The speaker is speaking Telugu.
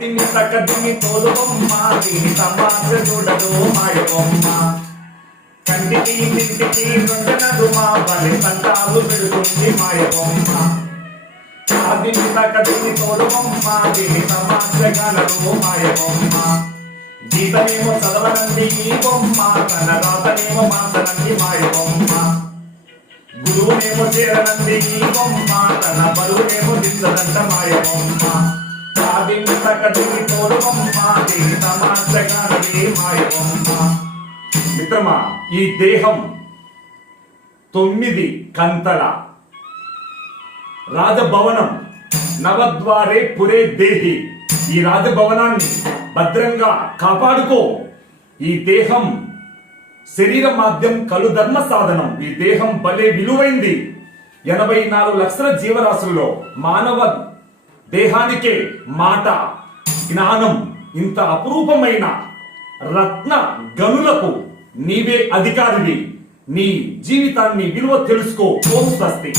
దీన్ని తక్క దీన్ని తోలు దీని తమాష చూడదు మాయ కంటికి తింటికి దొంగనదు మా బలి సంతాలు పెడుతుంది మాయ దీన్ని తక్క దీన్ని తోలు దీని తమాష గనదు మాయ గీతమేమో చదవనంది ఈ బొమ్మ తన రాతనేమో మార్చనంది మాయ గురువునేమో చేరనంది ఈ బొమ్మ తన బరువునేమో దిద్దదంట మాయ బొమ్మ సాధించి తగ్గదిని మిత్రమా ఈ దేహం తొమ్మిది కంతల. రాజభవనం నవద్వారే పురే దేహి. ఈ రాజభవనాన్ని భద్రంగా కాపాడుకో. ఈ దేహం శరీర మాధ్యం కలు ధర్మ సాధనం. ఈ దేహం భలే విలువైంది. ఎనభై నాలుగు లక్షల జీవరాశుల్లో మానవ దేహానికే మాట జ్ఞానం ఇంత అపురూపమైన రత్న గనులకు నీవే అధికారివి. నీ జీవితాన్ని విలువ తెలుసుకో ఓం స్వస్తి.